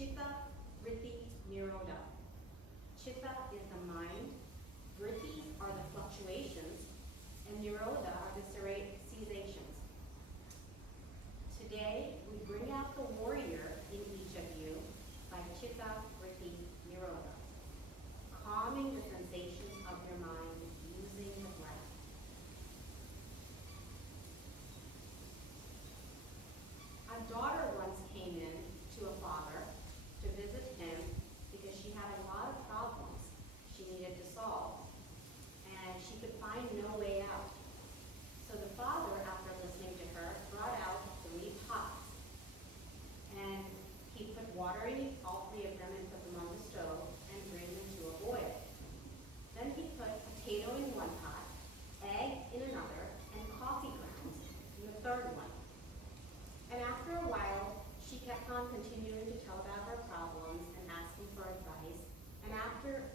Chitta, Vritti, Nirodha. Chitta is the mind, Vrittis are the fluctuations, and Nirodha are the cesations. Today, we bring out the warrior in each of you by Chitta, Vritti, Nirodha, calming the sensations of your mind using the breath. A daughter once came in to a father to visit him because she had a lot of problems she needed to solve, and she could find no way out. So the father, after listening to her, brought out 3 pots, and he put water in all 3 of them and put them on the stove and bring them to a boil. Then he put potato in one pot, egg in another, and coffee grounds in the third one. And after a while, she kept on continuing to tell about her problems and asking for advice. And after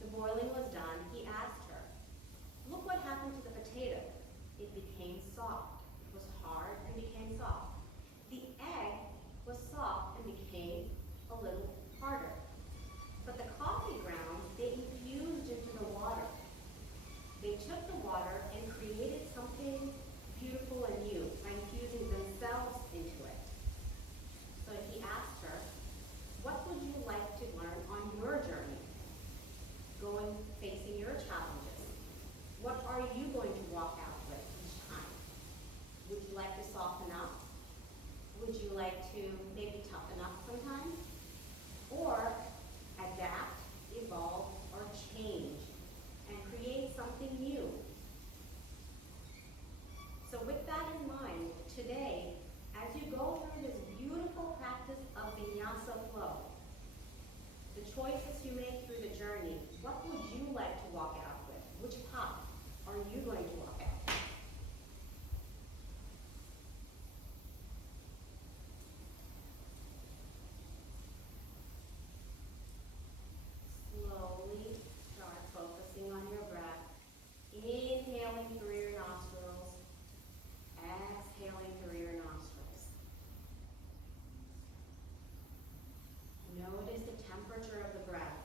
the boiling was done, he asked her, "Look what happened to the potato. It became soft. It was hard and became soft. The egg was soft and became a little harder. But the coffee grounds, they infused into the water. They took the water and created something beautiful and new by infusing themselves into it." So he asked her, "What would you like to learn on your journey? Facing your challenges. What are you going to walk out with each time? Would you like to soften up? Would you like to maybe toughen up sometimes? Or adapt, evolve, or change and create something new?" So with that in mind, today, as you go through this beautiful practice of vinyasa flow, the choices you make through the journey, what would you like to walk out with? Which pot are you going to walk out with? Slowly start focusing on your breath, inhaling through your nostrils, exhaling through your nostrils. Notice the temperature of the breath,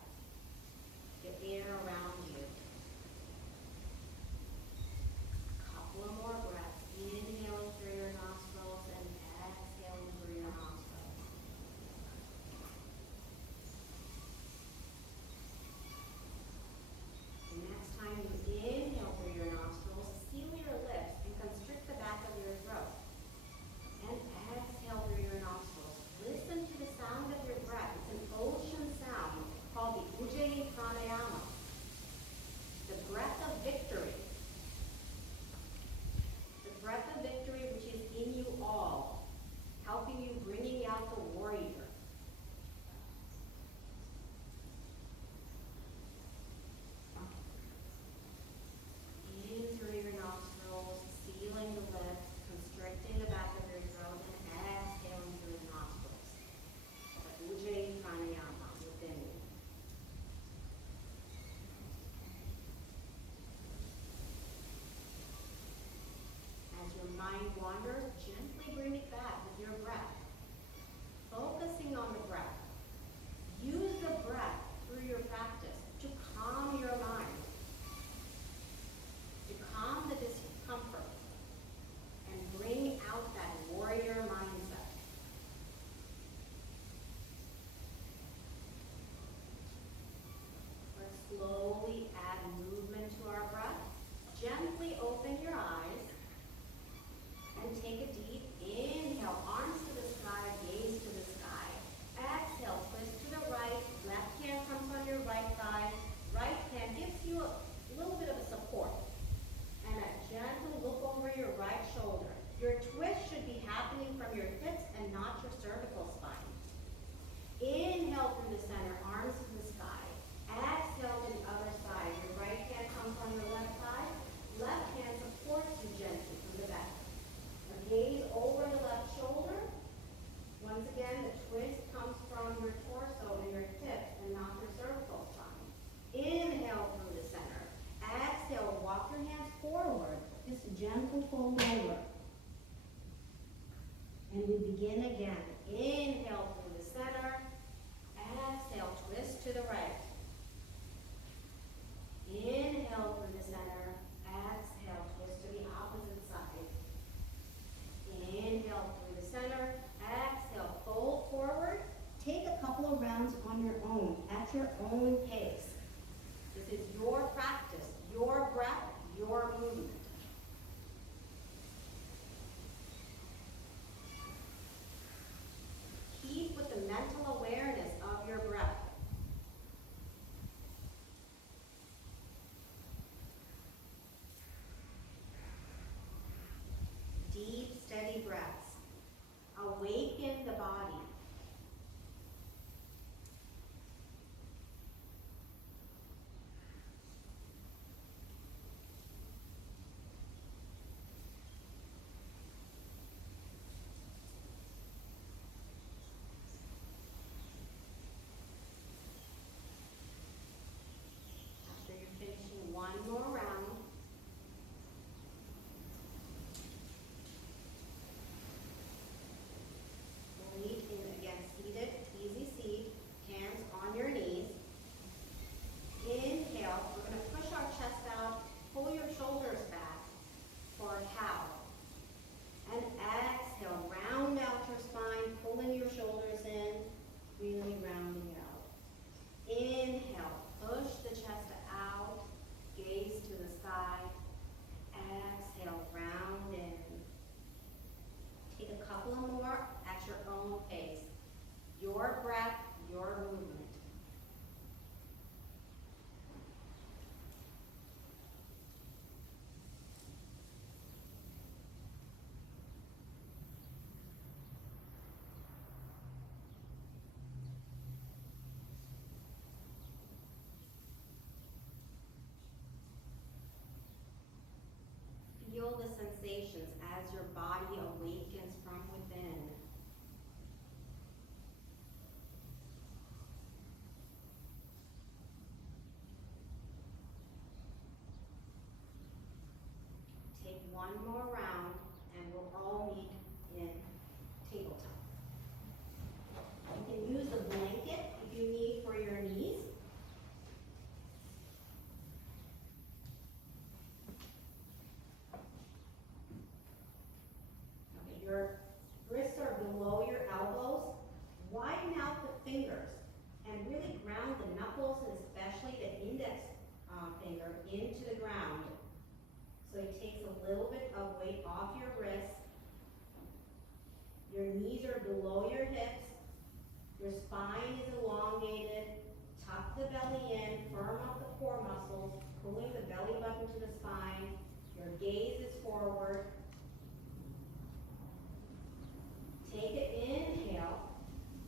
the air around you. A couple of more breaths, inhaling through your nostrils and exhaling through your nostrils. The next time you inhale through your nostrils, seal your lips and constrict the back of your throat. And exhale through your nostrils. Listen to the sound of your breath. It's an ocean sound called the Ujjayi Pranayama, the breath of victory. The breath of victory which is in you all, helping you, bringing out the warrior. In through your nostrils, sealing the lips, constricting the back of your throat, and exhaling through the nostrils. The Ujjayi Pranayama within you. As your mind wanders, gently bring it back with your breath. Focusing on the breath. Use the breath through your practice to calm your mind, to calm the discomfort, and bring out that warrior mindset. Let's slowly add movement to our breath. Gently open your eyes and take a deep inhale, arms to the sky, gaze to the sky. Exhale, twist to the right, left hand comes on your right thigh, right hand gives you a little bit of a support. And a gentle look over your right shoulder. Your twist should be happening from your hips and not your cervical spine. Inhale through the center, arms to the sky. Exhale to the other side. Your right hand comes on your left thigh. Left hand supports you gently from the back. Gaze over the left shoulder. Once again, the twist comes from your torso and your hips and not your cervical spine. Inhale through the center. Exhale, walk your hands forward. Just gentle fold over. And we begin again. Inhale through the center. fluctuations as your body awakens from within. Take one more round and we'll all meet in tabletop. You can use a blanket if you need for your knees. Okay, your wrists are below your elbows. Widen out the fingers and really ground the knuckles and especially the index finger into the ground. So it takes a little bit of weight off your wrists. Your knees are below your hips. Your spine is elongated. Tuck the belly in, firm up the core muscles, pulling the belly button to the spine. Your gaze is forward. Take an inhale,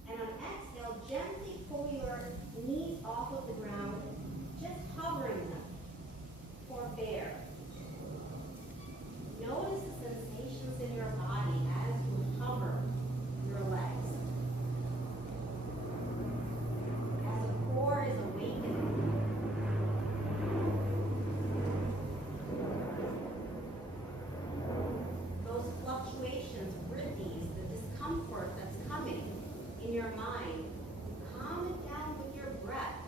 and on exhale, gently pull your knees off of the ground, just hovering them for bear. Notice the sensations in your body as you hover your legs. As the core is awakening. Those fluctuations, rhythms, the discomfort that's coming in your mind, calm it down with your breath.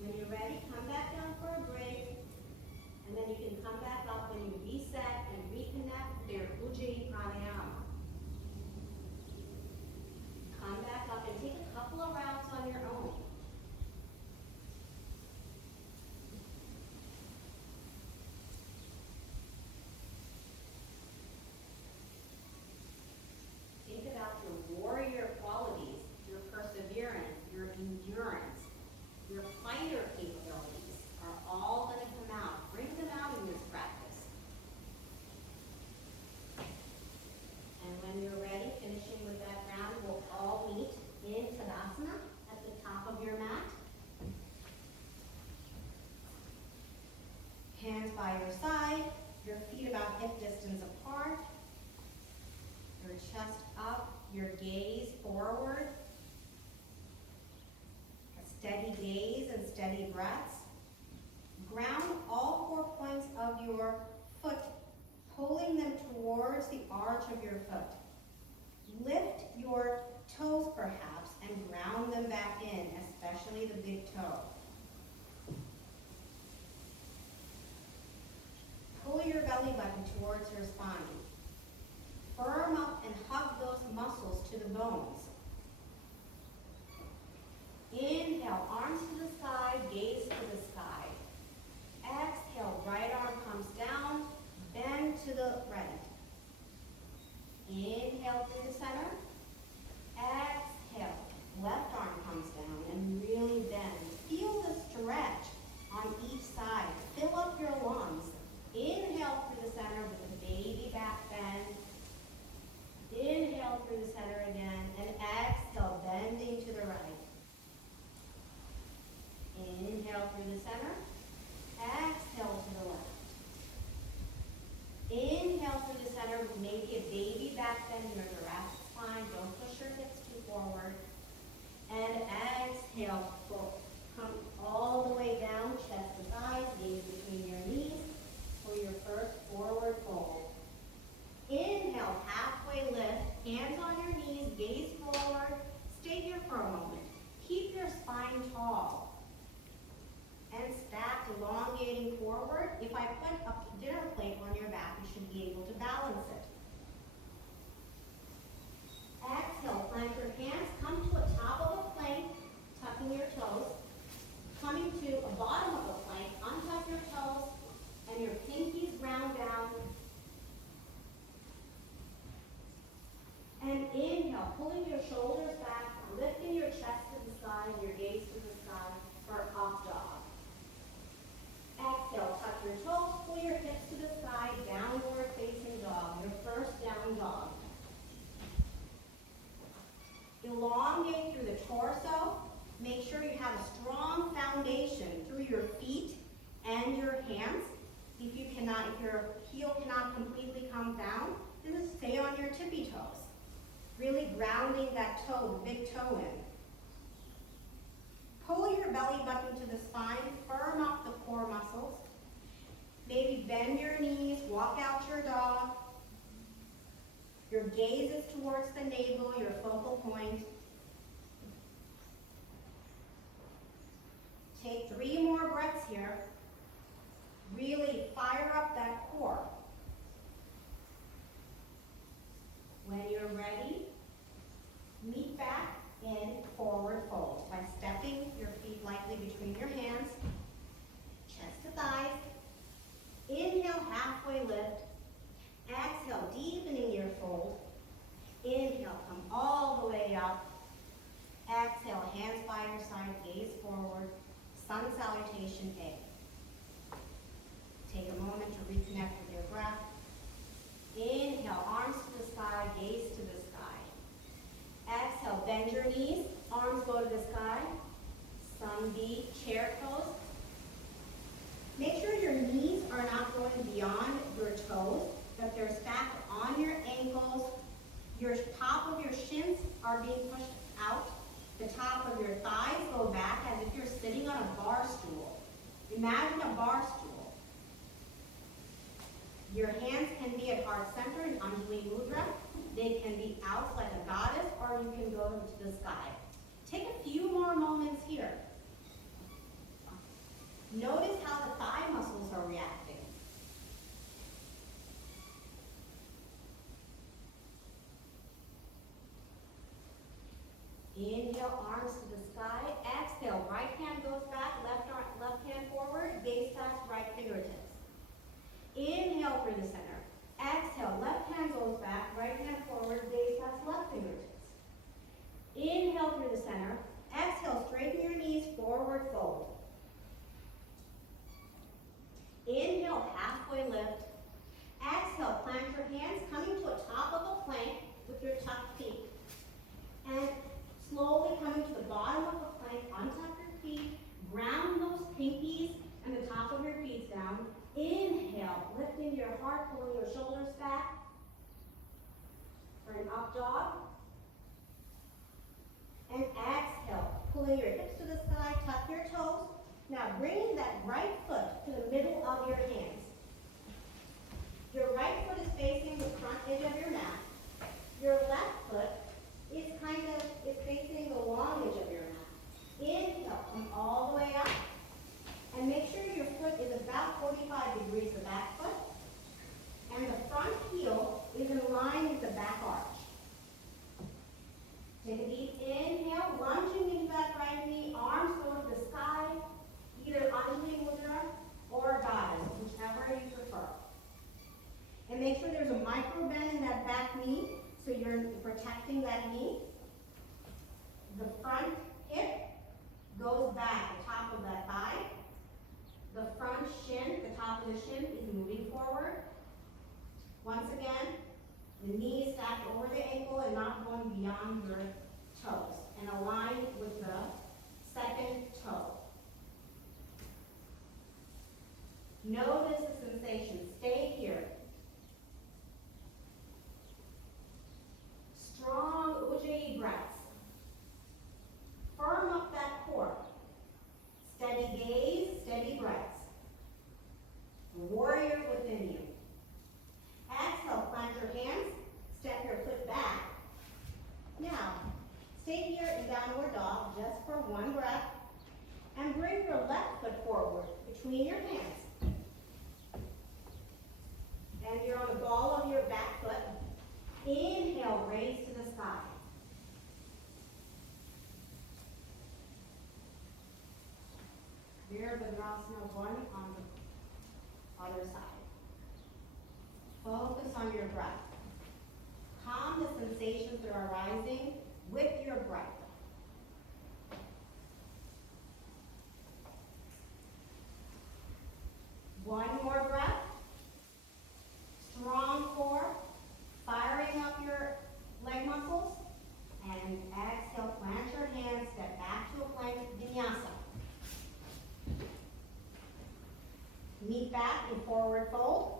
When you're ready, come back down for a break. And then you can come back up when you reset and reconnect with your Ujjayi Pranayama. Come back up and take a couple of rounds on your own. Think about your warrior qualities, your perseverance, your endurance, your fighter capabilities are all going to come out. Bring them out in this practice. And when you're ready, finishing with that round, we'll all meet in Tadasana at the top of your mat. Hands by your side, your feet about hip distance apart, your chest up, your gaze forward. A steady gaze and steady breaths. Ground all 4 points of your foot, pulling them towards the arch of your foot. Lift your toes perhaps and ground them back in, especially the big toe. Pull your belly button towards your spine. Firm up and hug those muscles to the bones. Inhale, arms to the side, gaze to the sky. Exhale, right arm comes down, bend to the right. Inhale through the center. Exhale, left arm comes down and really bend. Feel the stretch on each side. Fill up your lungs. Inhale through the center with a baby back bend. Inhale through the center again, and exhale, bending to the right. Inhale through the center. Exhale to the left. Inhale through the center with maybe a baby back bend in your thoracic spine. Don't push your hips too forward. And exhale, come all the way down, chest to thighs, gaze between your knees for your first forward fold. Inhale, halfway lift, hands on your knees, gaze forward. Stay here for a moment. Keep your spine tall and stacked, elongating forward. If I put a dinner plate on your back, you should be able to balance it. Exhale, plant your hands, come to a top of a plank, tucking your toes. Coming to a bottom of a plank, untuck your toes, and your pinkies ground down. And inhale, pulling your shoulders back, lifting your chest to the side, your gaze to the side for up dog. Exhale, tuck your toes, pull your hips to the side, downward facing dog, your first down dog. Elongate through the torso. Make sure you have a strong foundation through your feet and your hands. If you cannot if your heel cannot completely come down, just stay on your tippy toes. Really grounding that toe, the big toe in. Pull your belly button to the spine, firm up the core muscles. Maybe bend your knees, walk out your dog. Your gaze is towards the navel, your focal point. Take 3 more breaths here. Really fire up that core. When you're ready, meet back in forward fold by stepping your feet lightly between your hands, chest to thighs. Inhale, halfway lift. Exhale, deepening your fold. Inhale, come all the way up. Exhale, hands by your side, gaze forward. Sun salutation A. Take a moment to reconnect with your breath. Inhale, arms to the sky, gaze to the sky. Exhale, bend your knees, arms go to the sky. Sun B, chair pose. Make sure your knees are not going beyond your toes, that they're stacked on your ankles. Your top of your shins are being pushed out. The top of your thighs go back as if you're sitting on a bar stool. Imagine a bar stool. Your hands can be at heart center in Anjali Mudra. They can be out like a goddess, or you can go to the sky. Take a few more moments here. Notice how the thigh muscles are reacting. Inhale, arms to the sky. Exhale, right hand goes back, left hand forward, gaze touch, right fingertips. Inhale through the center. Exhale, left hand goes back, right hand forward, gaze touch, left fingertips. Inhale through the center. Exhale, straighten your knees, forward fold. Inhale, halfway lift. Exhale, plant your hands, coming to a top of a plank with your tucked feet. And slowly coming to the bottom of the plank, untuck your feet, ground those pinkies and the top of your feet down. Inhale, lifting your heart, pulling your shoulders back for an up dog. And exhale, pulling your hips to the side, tuck your toes. Now bringing that right foot to the middle of your hands. Your right foot is facing the front edge of your mat. Your left foot is facing the long edge of your mat. Inhale, come all the way up. And make sure your foot is about 45 degrees the back foot. And the front heel is in line with the back arch. Take a deep inhale, lunging into that right knee, arms go to the sky, either Anjali Mudra or goddess, whichever you prefer. And make sure there's a micro bend in that back knee, so you're protecting that knee. The front hip goes back, the top of that thigh. The front shin, the top of the shin is moving forward. Once again, the knee is stacked over the ankle and not going beyond your toes, and aligned with the second toe. Notice the sensation. Stay here. Strong Ujjayi breaths. Firm up that core. Steady gaze, steady breaths. Warrior within you. Exhale, plant your hands, step your foot back. Now, stay here in downward dog just for one breath, and bring your left foot forward between your hands. And you're on the ball of your back foot. Inhale, raise to the sky. Virabhadrasana 1 on the other side. Focus on your breath. Calm the sensations that are arising with your breath. One more breath. Strong core. Firing up your leg muscles. And exhale, plant your hands, step back to a plank vinyasa. Meet back in forward fold.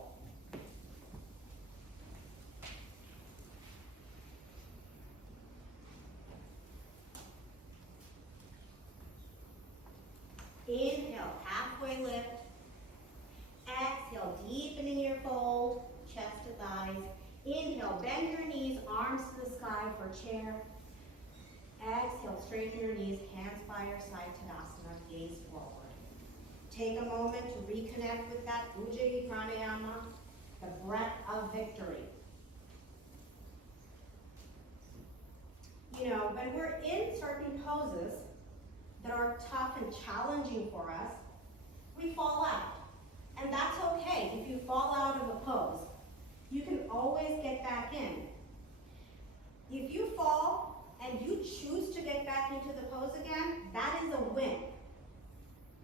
Inhale, halfway lift. Exhale, deepening your fold, chest to thighs. Inhale, bend your knees, arms to the sky for chair. Exhale, straighten your knees, hands by your side, Tadasana, gaze forward. Take a moment to reconnect with that Ujjayi Pranayama, the breath of victory. You know, when we're in certain poses that are tough and challenging for us, we fall out. And that's okay if you fall out of a pose. You can always get back in. If you fall and you choose to get back into the pose again, that is a win.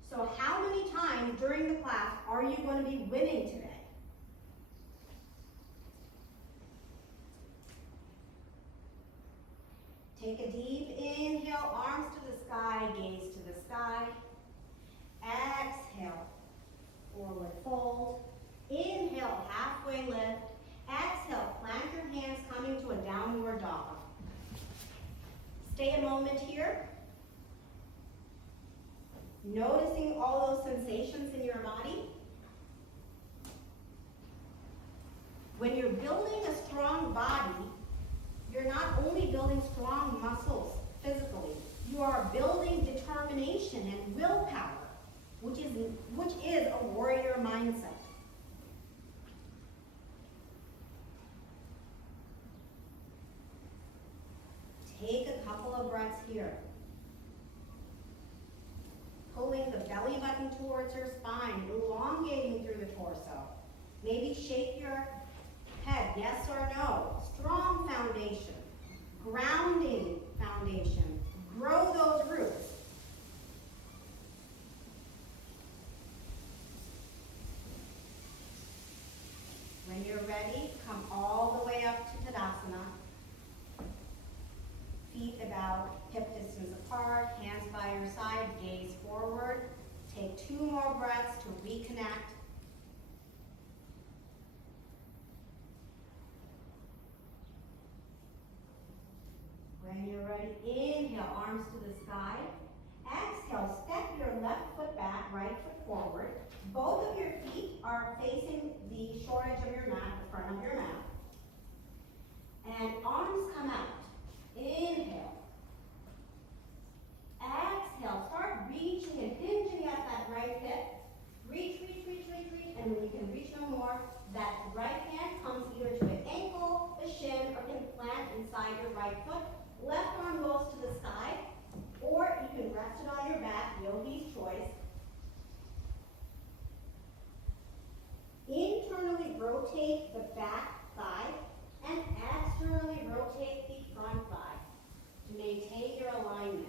So how many times during the class are you going to be winning today? Take a deep inhale, arms to the sky, gaze to the sky. Exhale, forward fold. Inhale, halfway lift. Exhale, plant your hands coming to a downward dog. Stay a moment here. Noticing all those sensations in your body. When you're building a strong body, you're not only building strong muscles physically, you are building determination and willpower, which is a warrior mindset. Take a couple of breaths here. Pulling the belly button towards your spine, elongating through the torso. Maybe shake your head, yes or no. Strong foundation, grounding foundation. Grow those roots. When you're ready, come all the way up to Tadasana. Feet about hip distance apart, hands by your side, gaze forward. Take 2 more breaths to reconnect. When you're ready, inhale, arms to the sky. Exhale, step your left foot back, right foot forward. Both of your feet are facing the short edge of your mat, the front of your mat. And arms come out. Inhale. Exhale, start reaching and hinging at that right hip. Reach, reach, reach, reach, reach. And when you can reach no more, that right hand comes either to an ankle, a shin, or can plant inside your right foot. Left arm goes to the sky, or you can rest it on your back, yogi's choice. Internally rotate the back thigh and externally rotate the front thigh to maintain your alignment.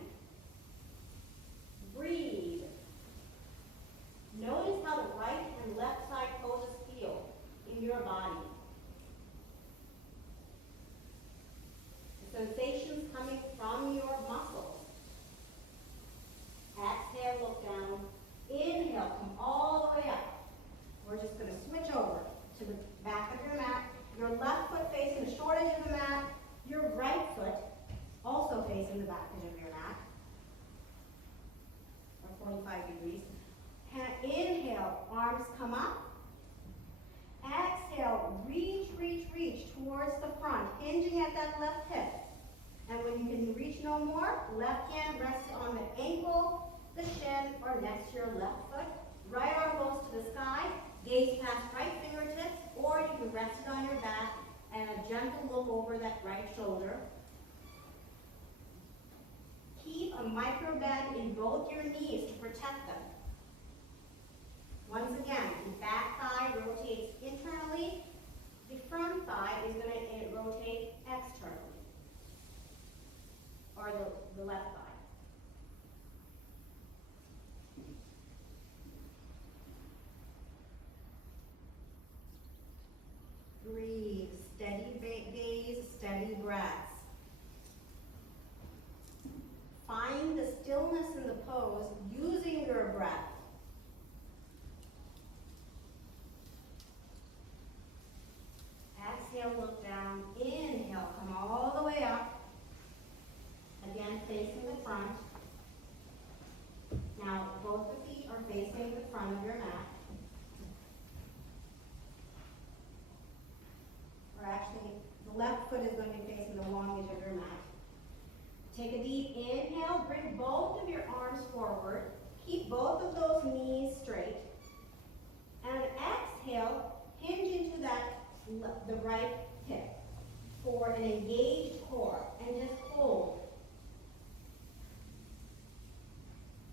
Breathe. Notice how the right and left side poses feel in your body. The sensations coming from your muscles. Exhale, look down. Inhale, come all the way up. We're just going to switch over to the back of your mat. Your left foot facing the short edge of the mat. Your right foot also facing the back edge of your mat. Or 45 degrees. Inhale, arms come up. Exhale, reach, reach, reach towards the front, hinging at that left hip. And when you can reach no more, left hand rests on the ankle, the shin, or next to your left foot. Right arm goes to the sky, gaze past right fingertips, or you can rest it on your back and a gentle look over that right shoulder. Keep a micro bend in both your knees to protect them. Once again, the back thigh rotates internally. The front thigh is going to rotate externally, or the left thigh. Breathe, steady gaze, steady breaths. Find the stillness in the pose using your breath. exhale, look down. Inhale, come all the way up. Again, facing the front. Now, both the feet are facing the front of your mat. Or actually, the left foot is going to be facing the long edge of your mat. Take a deep inhale, bring both of your arms forward. Keep both of those knees straight. And exhale, hinge into the right hip for an engaged core. And just hold.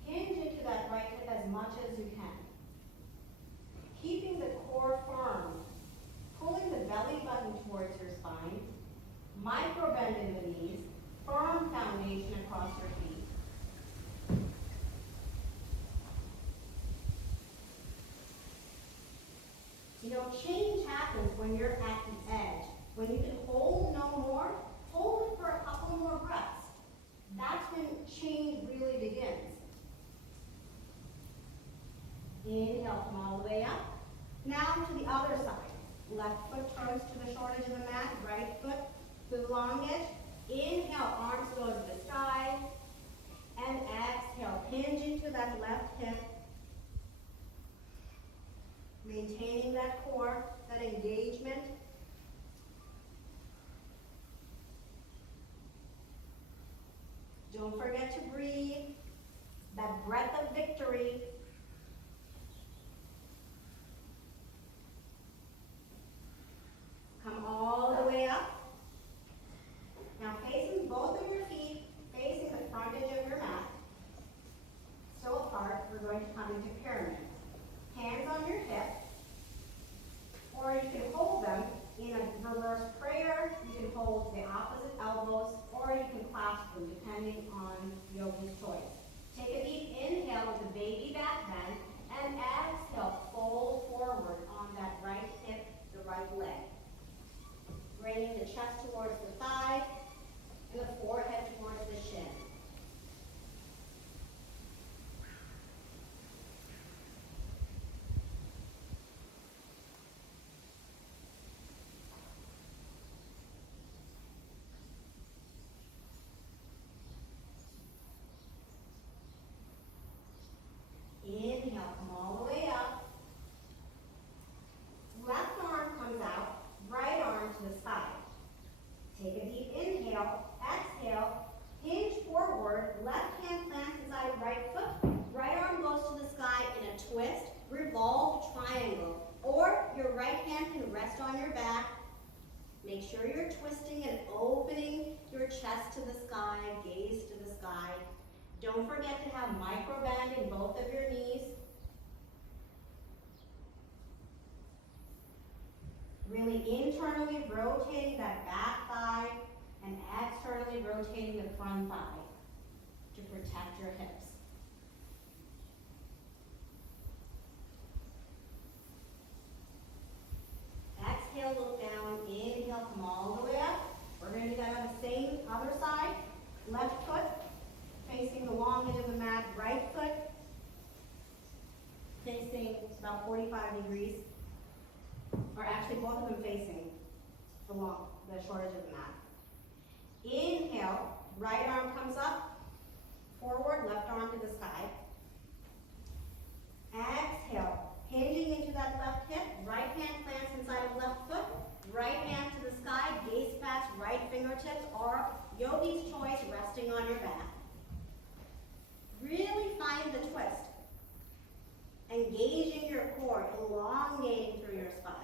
Hinge into that right hip as much as you can. Keeping the core firm. Pulling the belly button towards your spine. Micro bend in the knees. Firm foundation across your feet. You know, change happens when you're at the edge. When you can hold no more, hold it for a couple more breaths. That's when change really begins. Inhale, come all the way up. Now to the other side. Left foot turns to the short edge of the mat, right foot to the long edge. Inhale, arms go to the sky. And exhale, hinge into that left hip. Maintaining that core, that engagement. Don't forget to breathe. That breath of victory. Come all the way up. Now facing both of your feet, facing the front edge of your mat. Still apart, we're going to come into pyramid. Hands on your hip. Or you can hold them in a reverse prayer. You can hold the opposite elbows, or you can clasp them depending on yogi's choice. Take a deep inhale with the baby back bend, and exhale, fold forward on that right hip, the right leg. Bringing the chest towards the thigh and the forehead towards the shin. Inhale, come all the way up. Left arm comes out, right arm to the side. Take a deep inhale, exhale, hinge forward, left hand plants inside right foot, right arm goes to the sky in a twist, revolve triangle. Or your right hand can rest on your back. Make sure you're twisting and opening your chest to the sky, gaze to the sky. Don't forget to have micro bend in both of your knees. Really internally rotating that back thigh and externally rotating the front thigh to protect your hips. Exhale, look down. Inhale, come all the way up. We're going to do that on the same other side. Left foot facing the long edge of the mat. Right foot facing about 45 degrees. Or actually both of them facing the short edge of the mat. Inhale, right arm comes up, forward, left arm to the sky. Exhale, hinging into that left hip, right hand plants inside of left foot, right hand to the sky, gaze past right fingertips, or yogi's choice, resting on your back. Really find the twist. Engaging your core, elongating through your spine.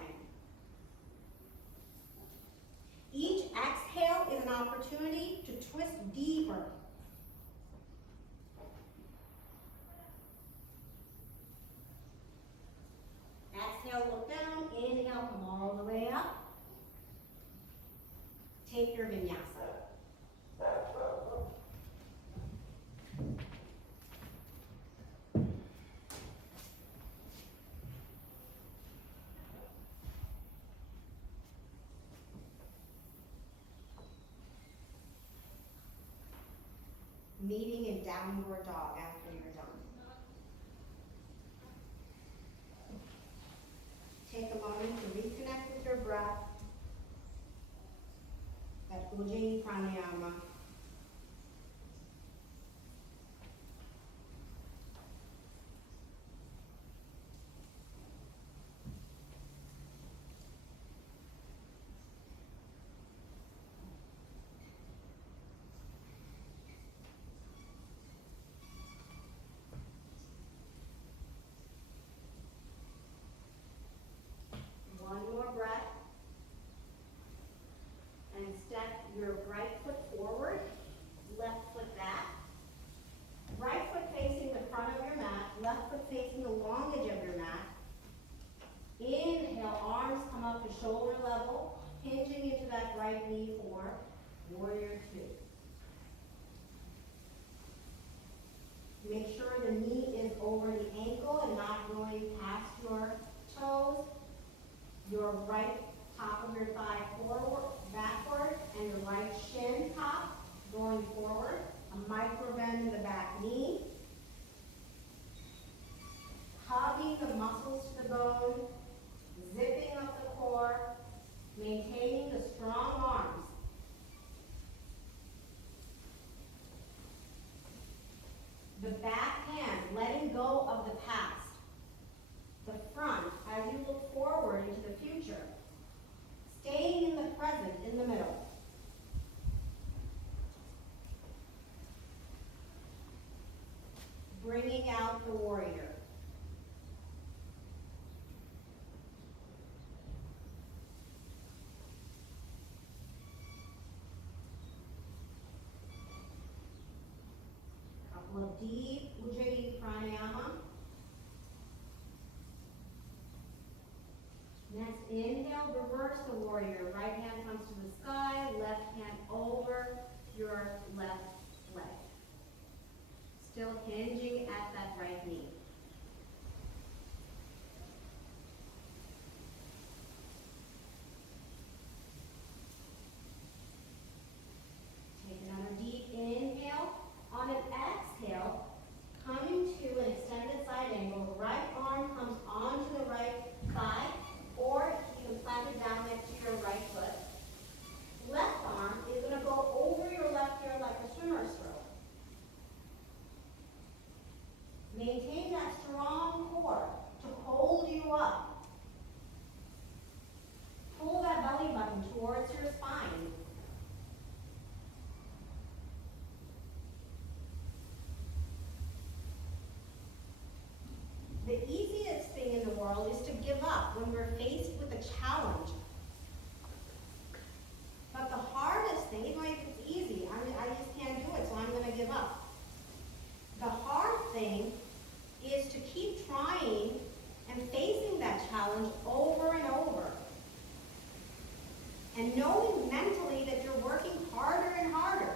Each exhale is an opportunity to twist deeper. Exhale, look down. Inhale, come all the way up. Take your vinyasa. Meeting in downward dog after you're done. Take a moment to reconnect with your breath. Ujjayi Pranayama. One more breath. And step your right foot forward, left foot back. Right foot facing the front of your mat, left foot facing the long edge of your mat. Inhale, arms come up to shoulder level, hinging into that right knee for warrior two. Make sure the knee is over the ankle and not going past your toes. Your right top of your thigh forward, backward, and your right shin top going forward. A micro bend in the back knee. Hugging the muscles to the bone, zipping up the core, maintaining the strong arms. The back hand, letting go of the past. The front, as you look forward into the future. Staying in the present, in the middle. Bringing out the warrior. Couple of deep Ujjayi Pranayama. Next, inhale, reverse the warrior. Right hand comes to the sky, left hand over your left leg. Still hinging at that right knee. Take another deep inhale. On an exhale, coming to an extended side angle, right arm comes onto the right thigh, or you can plant it down next to your right foot. Left arm is going to go over your left ear like a swimmer's stroke. Maintain that strong core to hold you up. Pull that belly button towards your spine. The easiest thing in the world is to give up when we're faced with a challenge. But the hardest thing, even if it's easy, I just can't do it, so I'm going to give up. The hard thing is to keep trying and facing that challenge over and over. And knowing mentally that you're working harder and harder.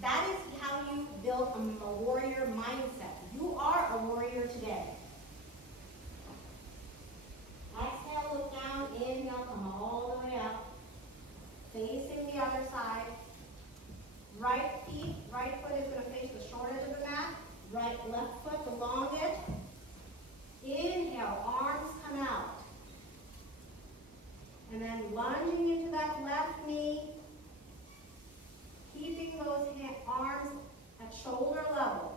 That is how you build a warrior mindset. You are a warrior today. Exhale, look down, inhale, come all the way up. Facing the other side. Right foot is going to face the short edge of the mat. Left foot, the long edge. Inhale, arms come out. And then lunging into that left knee. Keeping those arms at shoulder level.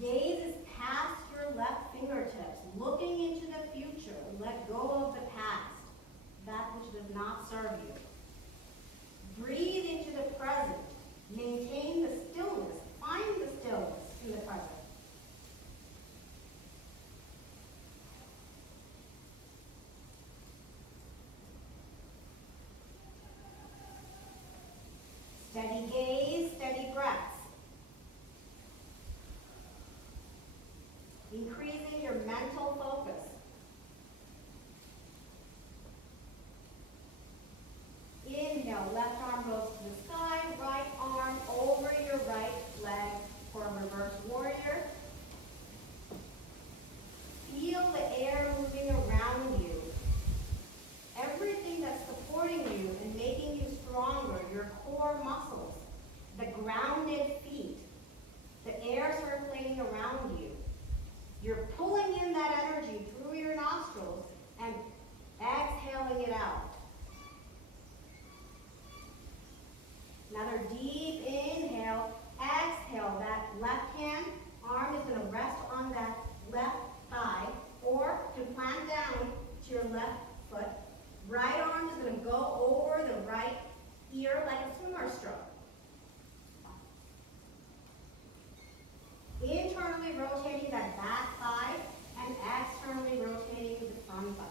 Gaze is past your left fingertips, looking into the future. Let go of the past, that which does not serve you. Breathe into the present. Maintain the stillness. Find the stillness in the present. Steady gaze, steady breaths. Increasing your mental focus. Inhale, left arm goes to the sky, right arm over your right leg for a reverse warrior. Feel the air moving around you. Everything that's supporting you and making you stronger, your core muscles, the grounded feet, the air circulating around you, your left hand, arm is going to rest on that left thigh, or you can plant down to your left foot. Right arm is going to go over the right ear like a swimmer stroke. Internally rotating that back thigh and externally rotating the front thigh.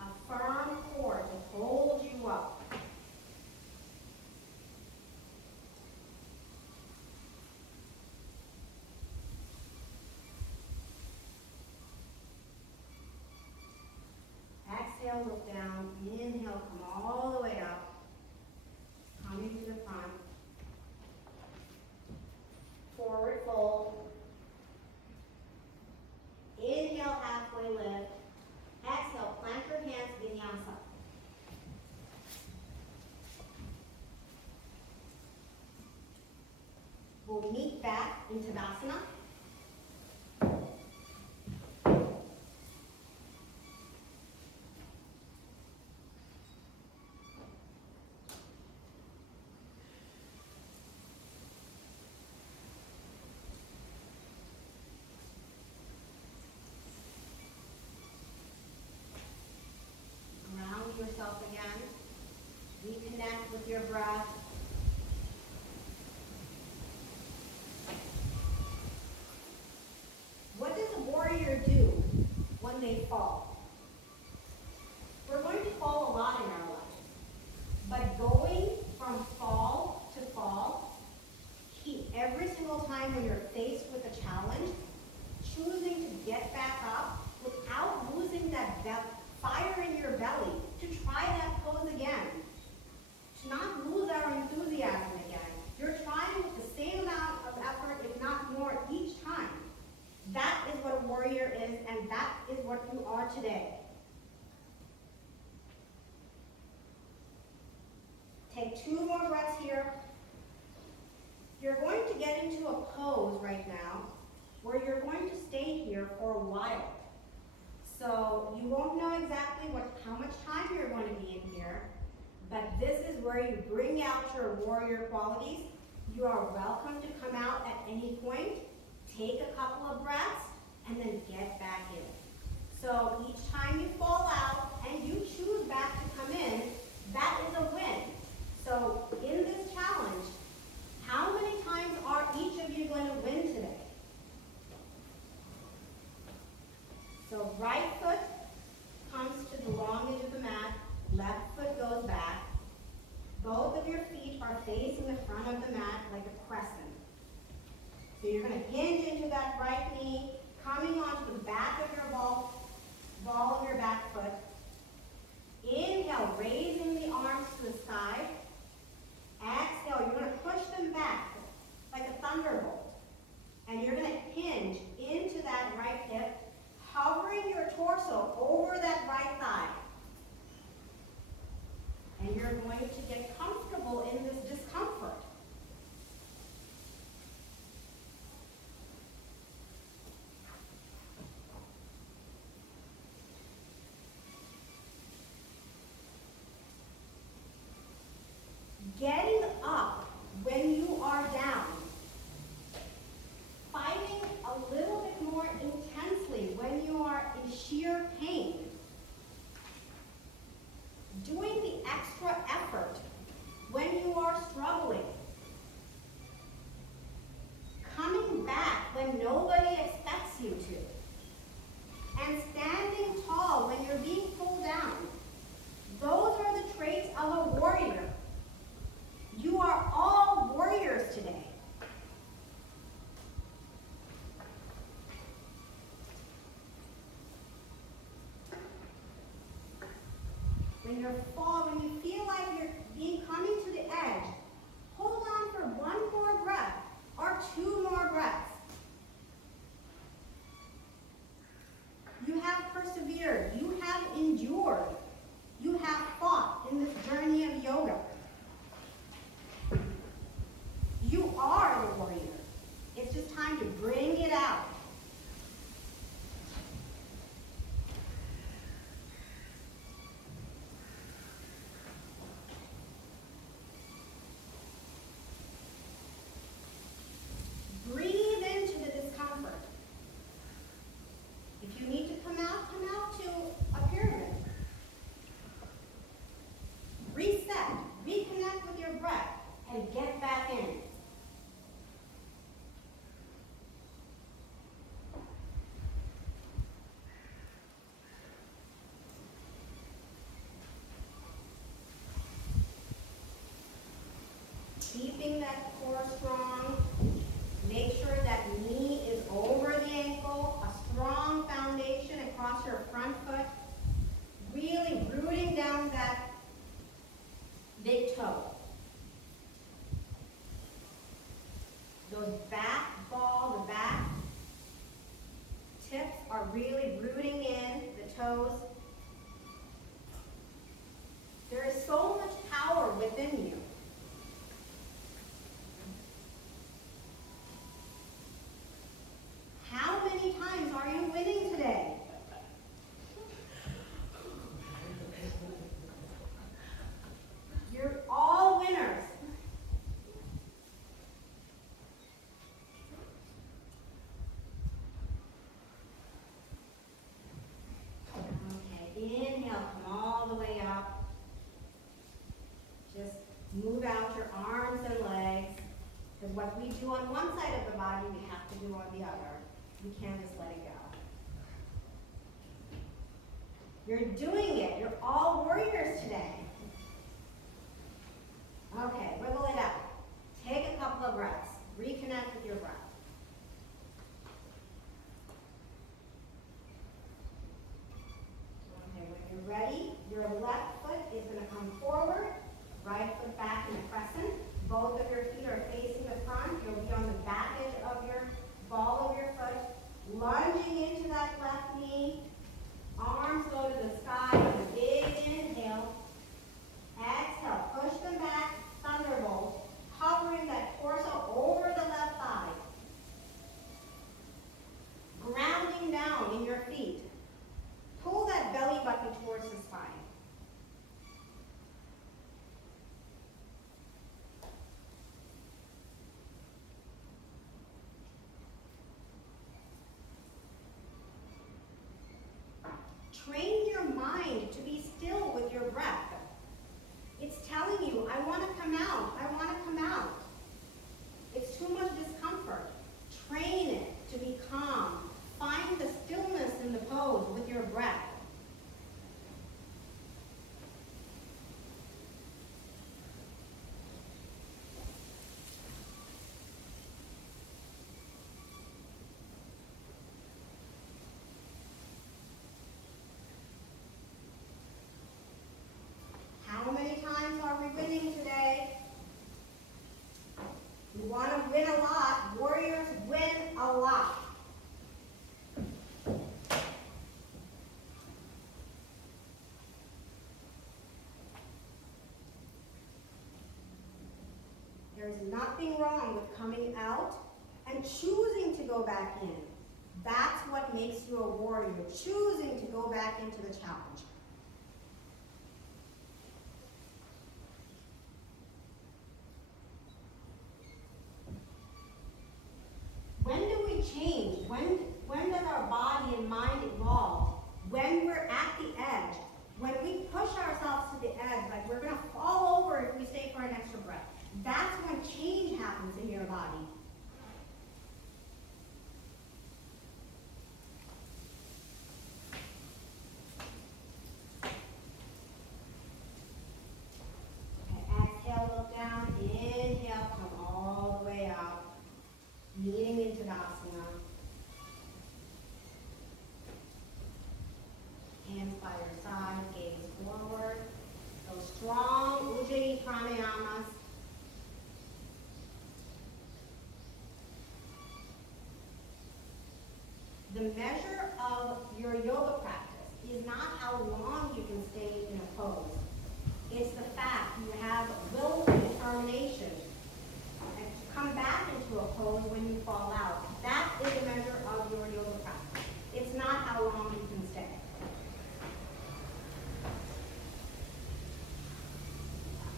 A firm core to hold you up. Exhale, look down. Inhale, come all the way up. Coming to the front. Forward fold. Inhale, halfway lift. Exhale, plant your hands, vinyasa. We'll meet back in Tadasana. Yourself again. Reconnect with your breath. What does a warrior do when they fall? We're going to fall a lot in our lives, but going from fall to fall, every single time when you're faced with a challenge, choosing to get back up without losing that fire in your belly, to try that pose again, to not lose our enthusiasm again. You're trying with the same amount of effort, if not more, each time. That is what a warrior is, and that is what you are today. Take 2 more breaths here. You're going to get into a pose right now where you're going to stay here for a while. So you won't know exactly how much time you're going to be in here, but this is where you bring out your warrior qualities. You are welcome to come out at any point, take a couple of breaths, and then get back in. So each time you fall out and you choose back to come in, that is a win. So in this challenge, how many times are each of you going to win today? So right foot comes to the long edge of the mat, left foot goes back. Both of your feet are facing the front of the mat like a crescent. So you're going to hinge into that right knee, coming onto the back of your ball of your back foot. Inhale, raising the arms to the sky. Exhale, you're going to push them back like a thunderbolt. And you're going to hinge into that right hip, hovering your torso over that right thigh. And you're going to get comfortable in this discomfort. Getting up when you are down. Fighting a little bit more intensely when you are in sheer pain. Doing the extra effort when you are struggling. Coming back when nobody expects you to. And standing tall when you're being pulled down. Those are the traits of a warrior. You are all warriors today. When you feel like you're coming to the edge, hold on for 1 more breath or 2 more breaths. You have persevered. You have endured. You have fought in this journey of yoga. You are the warrior. It's just time to bring it out. to get back in. Keeping that core strong. Make sure that knee is over the ankle, a strong foundation across your front foot. Really rooting down that big toe. Those back the back tips are really rooting in the toes. There is so much power within you. How many times are you winning today? You're all winners. Okay, inhale, come all the way up. Just move out your arms and legs. Because what we do on one side of the body, we have to do on the other. We can't just let it go. You're doing it. You're all warriors today. Okay, wiggle it out. Take a couple of breaths. Reconnect with your breath. Okay, when you're ready, your left foot is going to come forward, right foot back in a crescent. Both of your feet are facing the front. You'll be on the back edge of your ball of your foot. Lunging into that left knee. Arms go to the sky with a big inhale. Exhale. Push them back. Thunderbolt. Hovering that torso over the left thigh. Grounding down in your feet. Pull that belly button towards the spine. Train your mind to be still with your breath. It's telling you, I want to come out. I want to come out. It's too much discomfort. Train it to be calm. Find the stillness in the pose with your breath. How many times are we winning today? We want to win a lot. Warriors win a lot. There's nothing wrong with coming out and choosing to go back in. That's what makes you a warrior, choosing to go back into the challenge. When do we change? When does our body and mind evolve? When we're at the edge. When we push ourselves to the edge, like we're going to fall over if we stay for an extra breath. That's when change happens in your body. Okay, exhale, look down. Inhale, come all the way up. Kneeling into Tadasana. Hands by your side, gaze forward. Those strong Ujjayi pranayamas. The measure of your yoga practice is not how long you can stay in a pose. It's the fact you have will and determination. And to come back into a pose when you fall out. That is a measure of your yoga practice. It's not how long you can stay.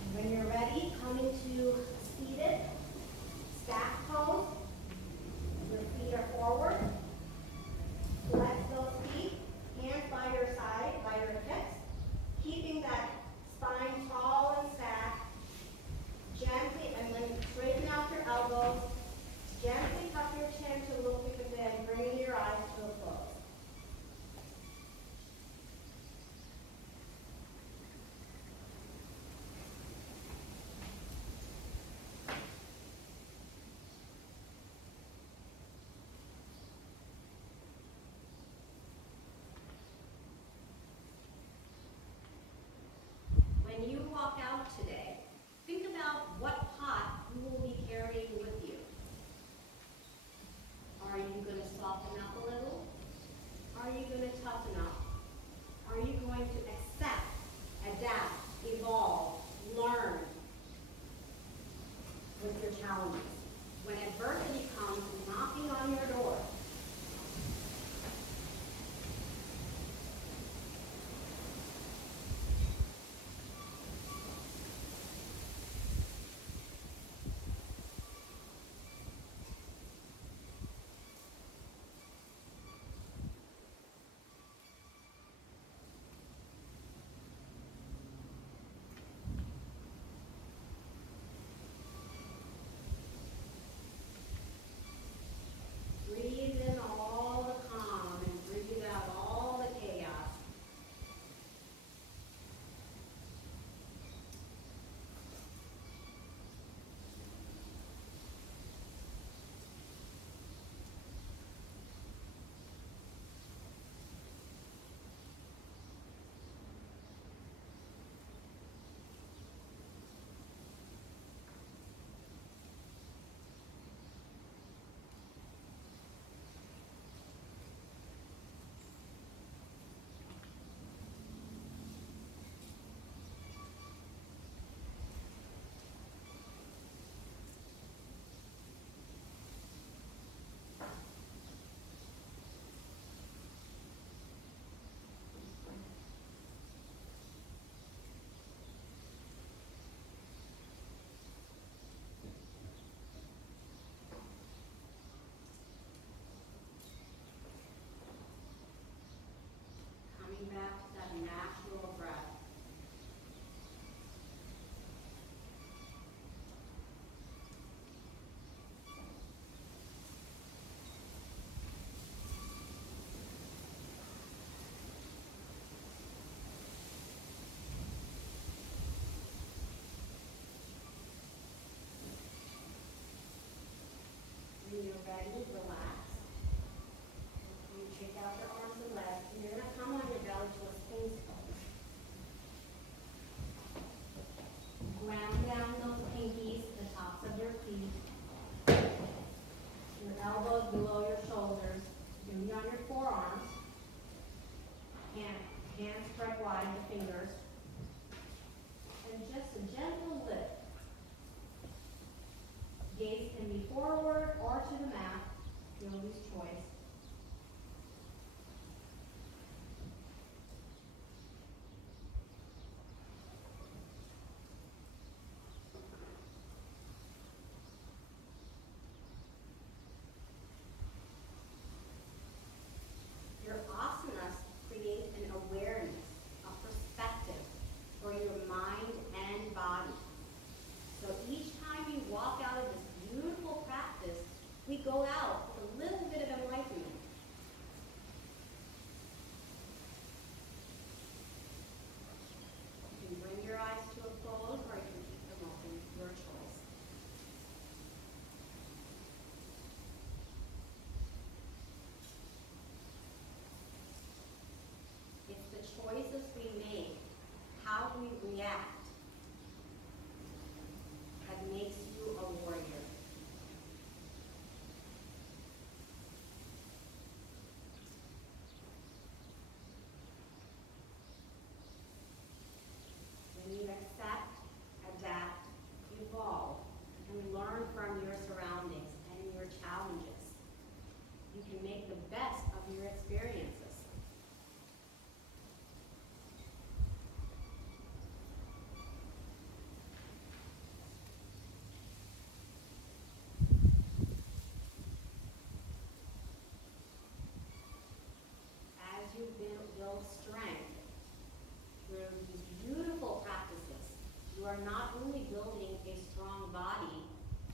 And when you're ready, come into seated, stack pose. Your feet are forward. Flex those feet, hands by your side, by your hips, keeping that spine tall and stacked. Gently and to the mat, Yogi's choice. Your asanas create an awareness, a perspective for your mind and body. So each time you walk out of this beautiful practice, we go out with a little bit of enlightenment. You can bring your eyes to a close or you can keep them open, your choice. It's the choices we make, how we react, that makes you a warrior. When you accept, adapt, evolve, and learn from your surroundings and your challenges, you can make the best of your experiences. As you build strength through these beautiful practices, you are not only building a strong body,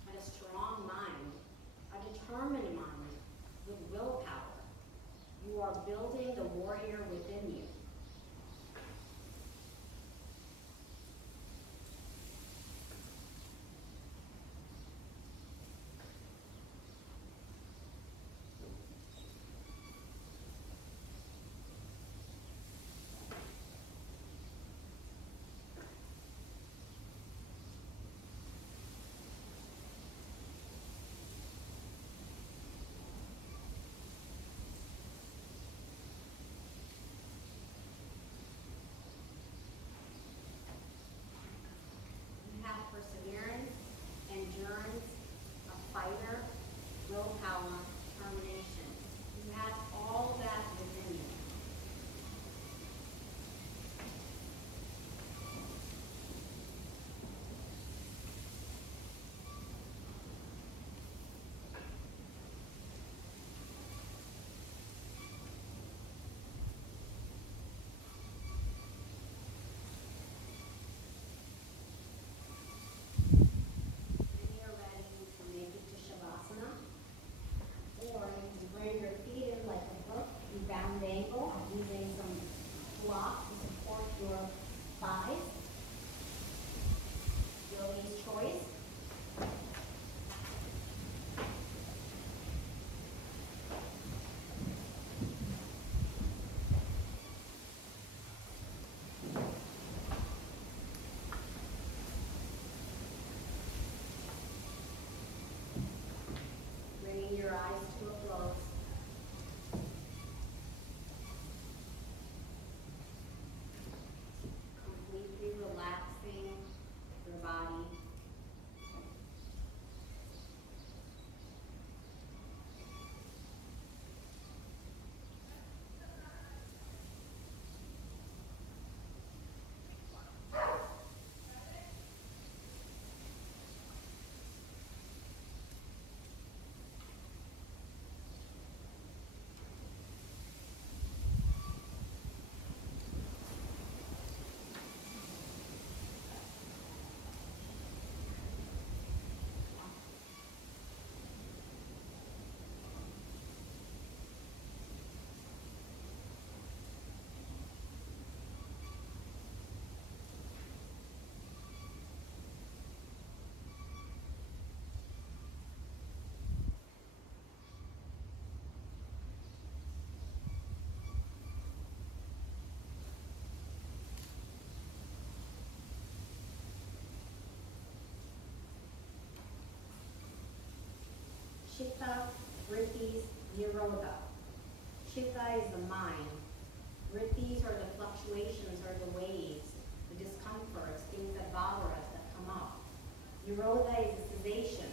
but a strong mind, a determined mind with willpower. You are building the warrior within you. You have perseverance, endurance, a fighter, willpower, determination. You have all that within you. When you're ready, you can make it to Shavasana, or you can bring your feet in like a hook in round angle, using some blocks to support your thighs. Yogi's choice. Bringing your eyes to a close. Completely relaxing your body. Chitta, Vrittis, Nirodha. Chitta is the mind. Vrittis are the fluctuations or the waves, the discomforts, things that bother us that come up. Nirodha is the cessation,